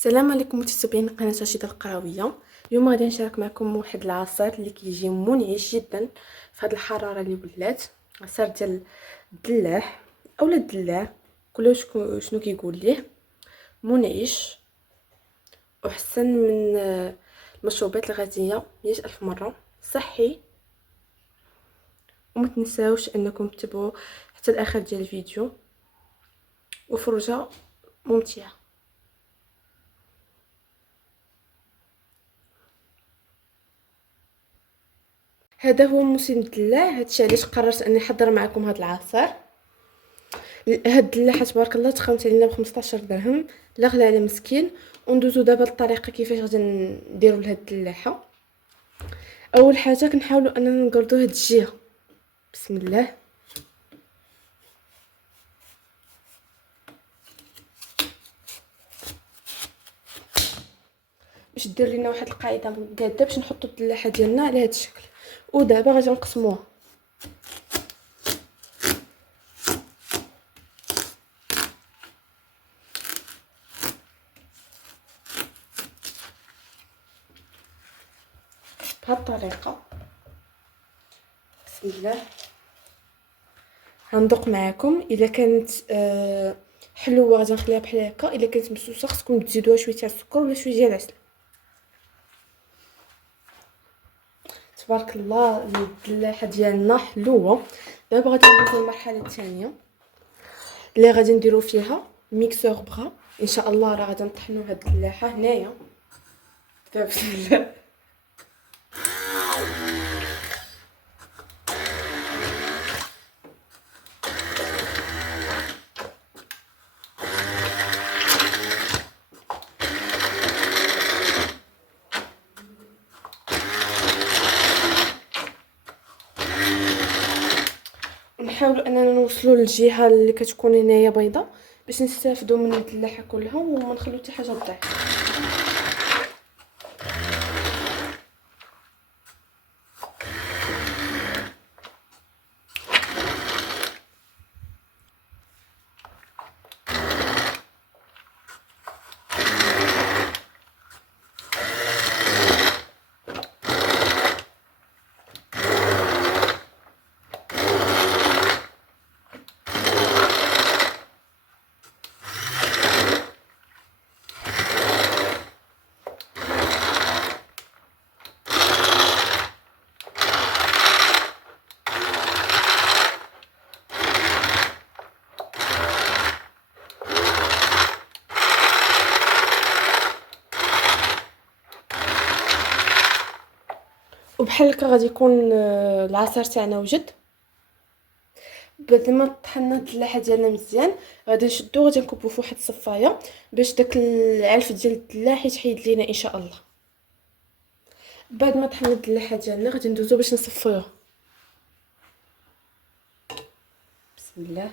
السلام عليكم متابعين قناه رشيده القرويه. اليوم غادي نشارك معكم واحد العصير اللي كيجي منعش جدا في هذه الحراره اللي ولات. عصير ديال الدلاح اولا الدلاع، كل شنو كيقول ليه. منعش وحسن من المشروبات الغازيه 100,000 مره، صحي. وما تنساوش انكم تتبعوا حتى الاخر ديال الفيديو، وفرجه ممتعه. هذا هو موسم الدلاع، هادشي علاش قررت اني نحضر معكم هذا العصير. هاد الدلاحه تبارك الله تخمت علينا ب 15 درهم، لا غلا على مسكين. وندوزو دابا للطريقه كيفاش غادي نديرو لهاد الدلاحه. اول حاجه كنحاولوا اننا نقردو هاد الجهه. بسم الله. باش دير لينا واحد القاعده قاده باش نحطو الدلاحه ديالنا على هاد الشكل. ودابا غادي نقسموها. بهاد الطريقه. بسم الله. غندوق معكم. الا كانت حلوه غادي نخليها بحال هكا، الا كانت مسوسه خصكم تزيدوها شويه تاع السكر ولا شويه ديال العسل. تبارك الله الدلاحه ديالنا حلوه. دابا غادي ندوزو للمرحله الثانيه اللي غادي نديرو فيها ميكسور بغا. ان شاء الله راه غادي نطحنوا هاد الدلاحه هنايا. بسم الله. نحاولوا اننا نوصلوا للجهه اللي كتكون هنايا بيضه باش نستافدوا من الدلاحه كلها وما نخلو حتى حاجه تضيع. وبحال هكا غادي يكون العصير تاعنا وجد. بعد ما طحنا الدلاحه ديالنا مزيان غادي نشدو، غادي نكبو في واحد الصفايه باش داك العلف ديال الدلاح يتحيد لينا ان شاء الله. بعد ما طحنا الدلاحه ديالنا غادي ندوزو باش نصفيوها. بسم الله.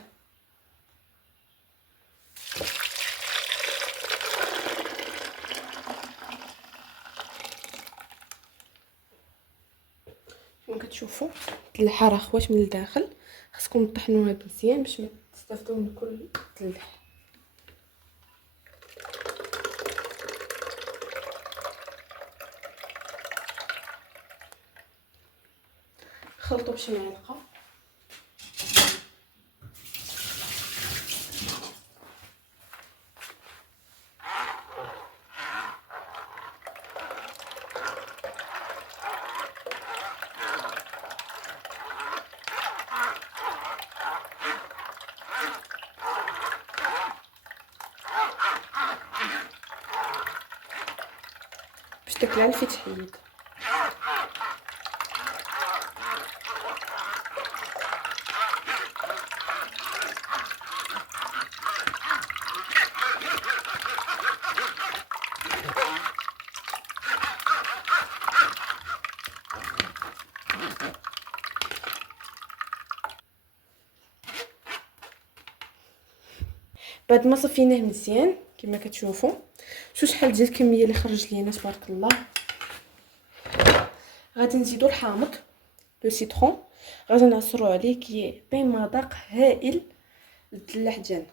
كما كتشوفوا الدلاحه راه خوات من الداخل، خصكم تطحنوها مزيان باش تستافدوا من كل الدلاح. خلطوا بشي معلقه. باش داك العلف يتحيد. بعد ما صفيناه مزيان كما كتشوفوا، شوف شحال ديال الكميه اللي خرج لينا تبارك الله. غادي نزيدو الحامض لو سيترون، غادي نعصرو عليه كي يعطي مذاق هائل للدلاح ديالنا.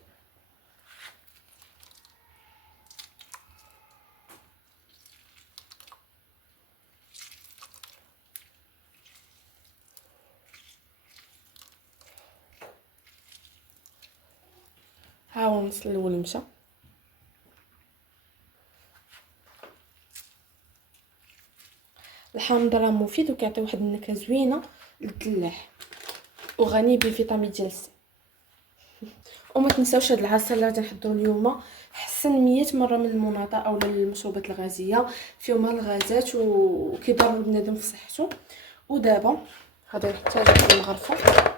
ها هو النص الاول مشى. الحامض راه مفيد وكيعطي واحد النكهه زوينه للدلاح وغني بفيتامين ديال سي. وما تنساوش هاد العصير اللي غادي نحضرو اليوم حسن 100 مره من المناطه او المشروبات الغازيه، فيهم الغازات وكيضر بنادم في صحته. ودابا غادي نحتاج واحد المغرفه،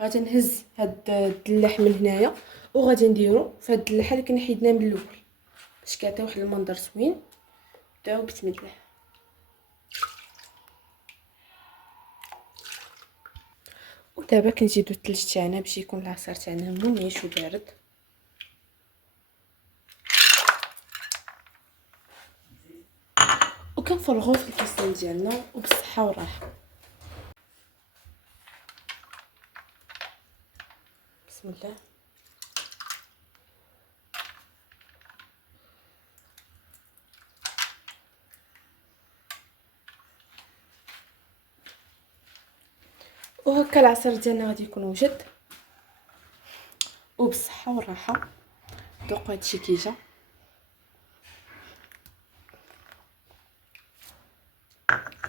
غادي نهز هاد الدلاح من هنايا وغادي نديرو في هاد الدلاحه اللي كنا حيدناه من الاول باش كيعطي واحد المنظر زوين. نبداو بسم الله. ودابا كنزيدو الثلج تاعنا باش يكون العصير تاعنا منيش وبارد. وكنفرغوه في الكيسان ديالنا وبالصحه والراحه. بسم الله. وهكا العصير ديالنا غادي يكون وجد وبالصحه والراحه. ذوقوا هادشي كي جا.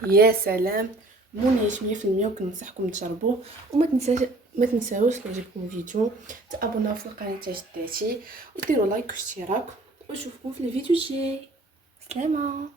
يا سلام، منعش 100%. وكننصحكم تجربوه. وما تنساوش يعجبكم الفيديو تابوناو في القناه تاع جداتي وديروا لايك واشتراك، ونشوفكم في الفيديو الجاي. سلامه.